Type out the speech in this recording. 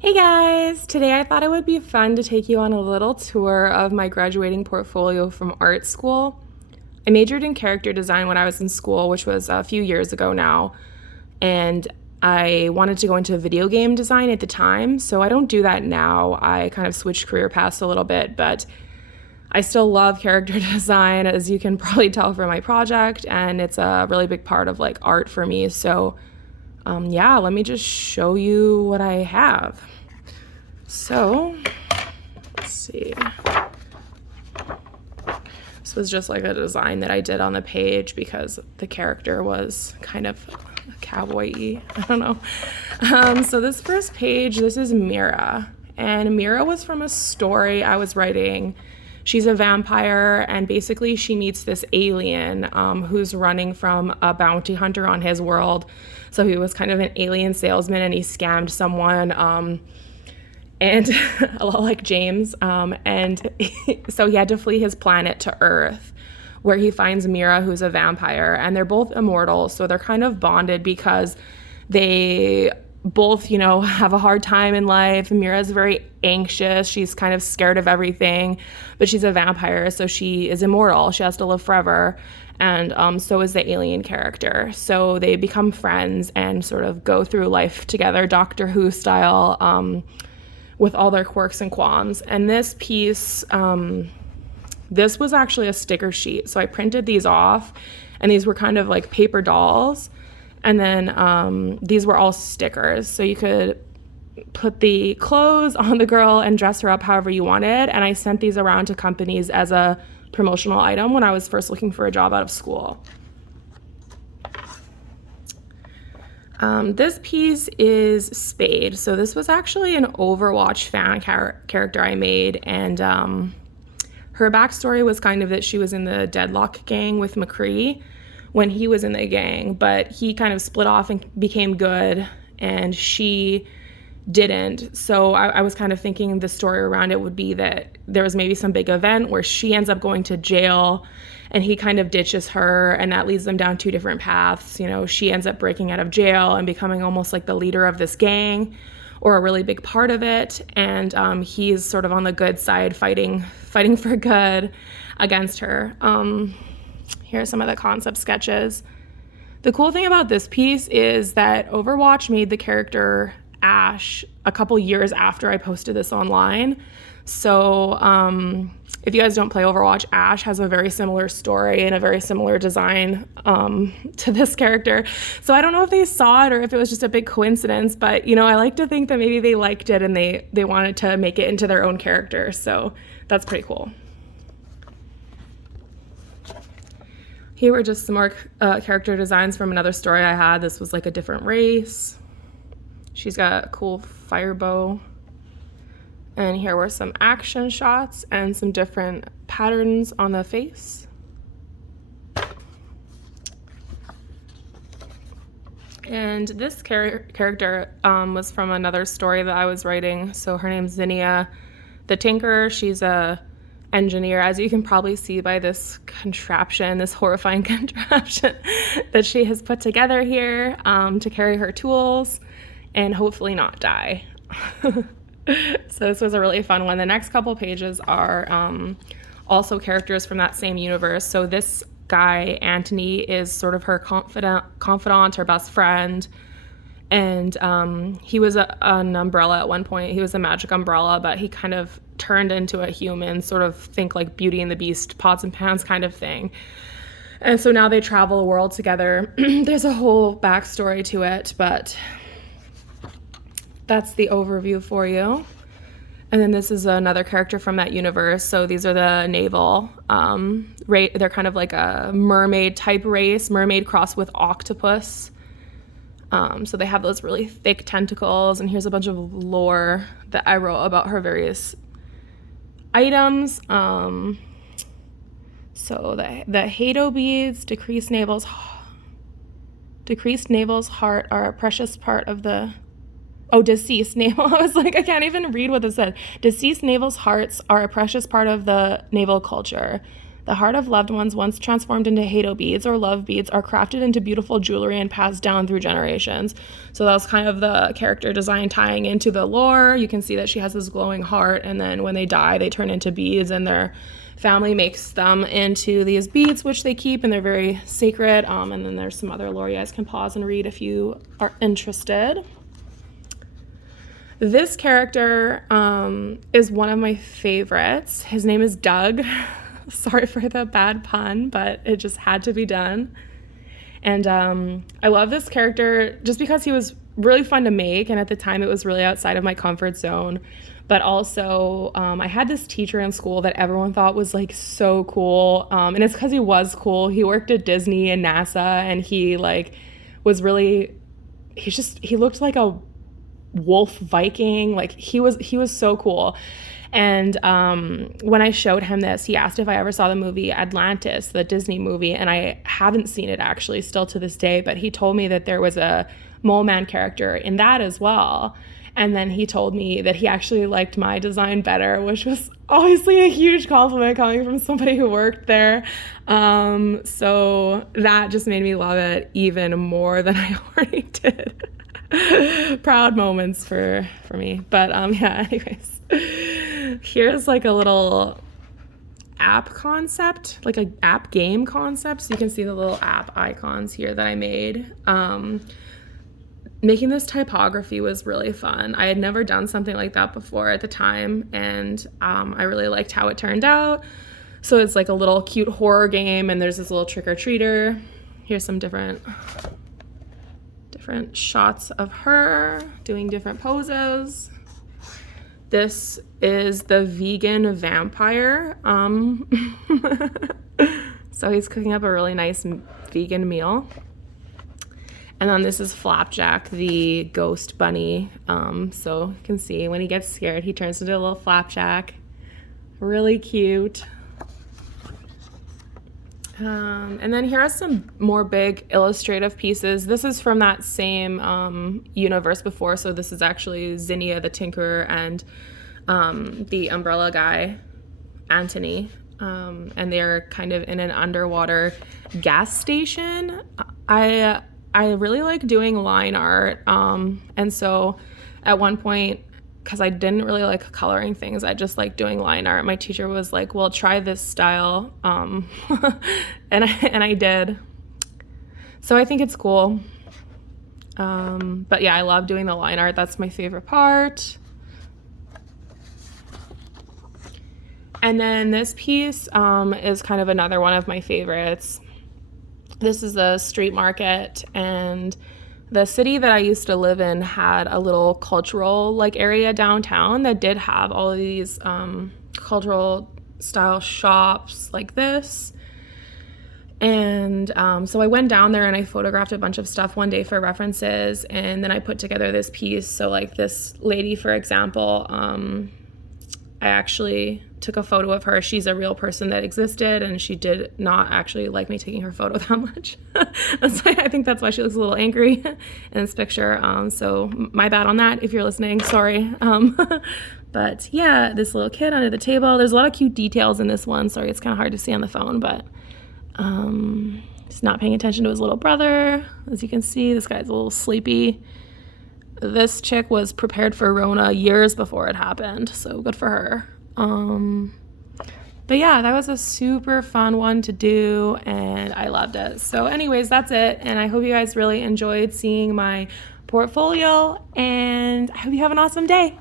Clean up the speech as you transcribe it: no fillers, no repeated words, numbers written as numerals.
Hey guys! Today I thought it would be fun to take you on a little tour of my graduating portfolio from art school. I majored in character design when I was in school, which was a few years ago now, and I wanted to go into video game design at the time, so I don't do that now. I kind of switched career paths a little bit, but I still love character design, as you can probably tell from my project, and it's a really big part of like art for me. So yeah, let me just show you what I have. So, let's see. This was just like a design that I did on the page because the character was kind of cowboy-y. I don't know. So this first page, this is Amira. And Amira was from a story I was writing. She's a vampire, and basically she meets this alien who's running from a bounty hunter on his world. So he was kind of an alien salesman, and he scammed someone, and a lot like James. So he had to flee his planet to Earth, where he finds Mira, who's a vampire, and they're both immortal. So they're kind of bonded because they both, have a hard time in life. Mira's very anxious. She's kind of scared of everything, but she's a vampire, so she is immortal. She has to live forever. And so is the alien character. So they become friends and sort of go through life together, Doctor Who style, with all their quirks and qualms. And this piece, this was actually a sticker sheet. So I printed these off, and these were kind of like paper dolls. And then these were all stickers. So you could put the clothes on the girl and dress her up however you wanted. And I sent these around to companies as a promotional item when I was first looking for a job out of school. This piece is Spade. So this was actually an Overwatch fan character I made. And her backstory was kind of that she was in the Deadlock gang with McCree when he was in the gang, but he kind of split off and became good, and she didn't. So I was kind of thinking the story around it would be that there was maybe some big event where she ends up going to jail and he kind of ditches her, and that leads them down two different paths. She ends up breaking out of jail and becoming almost like the leader of this gang, or a really big part of it, and he's sort of on the good side, fighting for good against her. Here are some of the concept sketches. The cool thing about this piece is that Overwatch made the character Ash a couple years after I posted this online. So if you guys don't play Overwatch, Ash has a very similar story and a very similar design to this character. So I don't know if they saw it or if it was just a big coincidence, but I like to think that maybe they liked it and they wanted to make it into their own character. So that's pretty cool. Here were just some more character designs from another story I had. This was like a different race. She's got a cool fire bow. And here were some action shots and some different patterns on the face. And this character was from another story that I was writing. So her name's Zinnia the Tinker. She's a engineer, as you can probably see by this contraption, this horrifying contraption that she has put together here to carry her tools and hopefully not die. So this was a really fun one. The next couple pages are also characters from that same universe. So this guy, Anthony, is sort of her confidant, her best friend. And he was an umbrella at one point. He was a magic umbrella, but he kind of turned into a human, sort of think like Beauty and the Beast, pots and pans kind of thing. And so now they travel the world together. There's a whole backstory to it, but that's the overview for you. And then this is another character from that universe. So these are the Naval. They're kind of like a mermaid type race, mermaid crossed with octopus. So they have those really thick tentacles, and here's a bunch of lore that I wrote about her various items. So the Hado beads, decreased navel's heart are a precious part of the deceased navel. I was like, I can't even read what this said. Deceased navel's hearts are a precious part of the naval culture. The heart of loved ones once transformed into halo beads or love beads are crafted into beautiful jewelry and passed down through generations. So that was kind of the character design tying into the lore. You can see that she has this glowing heart, and then when they die, they turn into beads, and their family makes them into these beads, which they keep, and they're very sacred. And then there's some other lore you guys can pause and read if you are interested. This character is one of my favorites. His name is Doug. Sorry for the bad pun, but it just had to be done. And I love this character just because he was really fun to make, and at the time it was really outside of my comfort zone. But also, I had this teacher in school that everyone thought was like so cool, and it's because he was cool. He worked at Disney and NASA, and he like was really, he looked like a wolf Viking. Like he was so cool. And when I showed him this, he asked if I ever saw the movie Atlantis, the Disney movie, and I haven't seen it actually still to this day, but he told me that there was a mole man character in that as well. And then he told me that he actually liked my design better, which was obviously a huge compliment coming from somebody who worked there. So that just made me love it even more than I already did. Proud moments for me. But yeah, anyways. Here's like a little app concept, like a app game concept. So you can see the little app icons here that I made. Making this typography was really fun. I had never done something like that before at the time, and I really liked how it turned out. So it's like a little cute horror game, and there's this little trick-or-treater. Here's some different shots of her doing different poses. This is the vegan vampire. So he's cooking up a really nice vegan meal. And then this is Flapjack, the ghost bunny. So you can see when he gets scared, he turns into a little flapjack. Really cute. And then here are some more big illustrative pieces. This is from that same universe before. So this is actually Zinnia the Tinkerer and the umbrella guy, Anthony. And they're kind of in an underwater gas station. I really like doing line art. And so at one point, because I didn't really like coloring things, I just like doing line art. My teacher was like, well, try this style. And I did. So I think it's cool. But yeah, I love doing the line art. That's my favorite part. And then this piece is kind of another one of my favorites. This is a street market, and the city that I used to live in had a little cultural like area downtown that did have all of these cultural style shops like this. And so I went down there and I photographed a bunch of stuff one day for references, and then I put together this piece. So like this lady, for example, I actually took a photo of her. She's a real person that existed, and she did not actually like me taking her photo that much. So I think that's why she looks a little angry in this picture. So my bad on that if you're listening, sorry. But yeah, this little kid under the table. There's a lot of cute details in this one. Sorry, it's kind of hard to see on the phone, but he's not paying attention to his little brother. As you can see, this guy's a little sleepy. This chick was prepared for Rona years before it happened, so good for her. But yeah, that was a super fun one to do, and I loved it. So anyways, that's it, and I hope you guys really enjoyed seeing my portfolio, and I hope you have an awesome day.